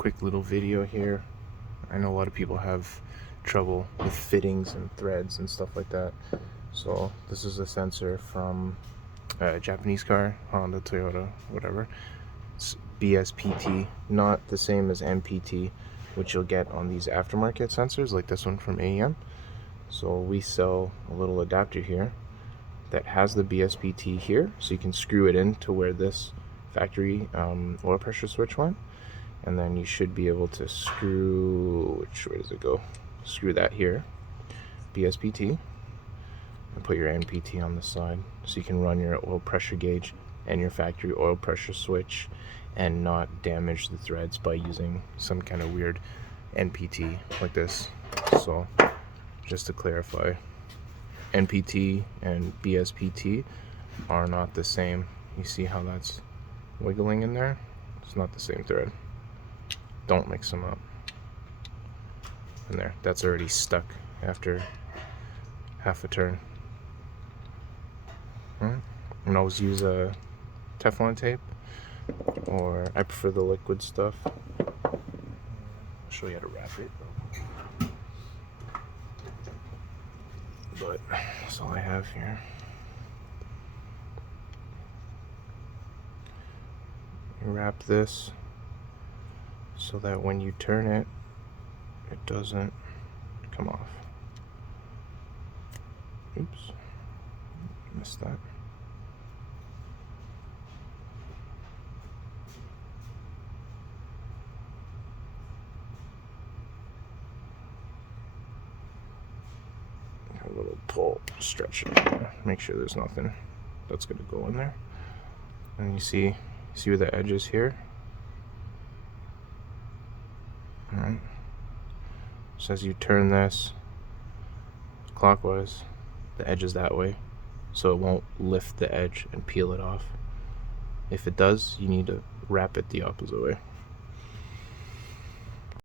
quick little video here. I know a lot of people have trouble with fittings and threads and stuff like that. So this is a sensor from a Japanese car, Honda, Toyota, whatever. It's BSPT, not the same as NPT, which you'll get on these aftermarket sensors like this one from AEM. So we sell a little adapter here that has the BSPT here, so you can screw it in to where this factory oil pressure switch went, and then you should be able to screw, which way does it go? Screw that here, BSPT, and put your NPT on the side, so you can run your oil pressure gauge and your factory oil pressure switch and not damage the threads by using some kind of weird NPT like this. So just to clarify, NPT and BSPT are not the same. You see how that's wiggling in there? It's not the same thread. Don't mix them up. And there, that's already stuck after half a turn. And always use a Teflon tape, or I prefer the liquid stuff. I'll show you how to wrap it. But that's all I have here. You wrap this so that when you turn it, it doesn't come off. Oops, missed that. A little pull, stretch it, make sure there's nothing that's going to go in there. And you see where the edge is here? Alright. So as you turn this clockwise, the edge is that way, so it won't lift the edge and peel it off. If it does, you need to wrap it the opposite way.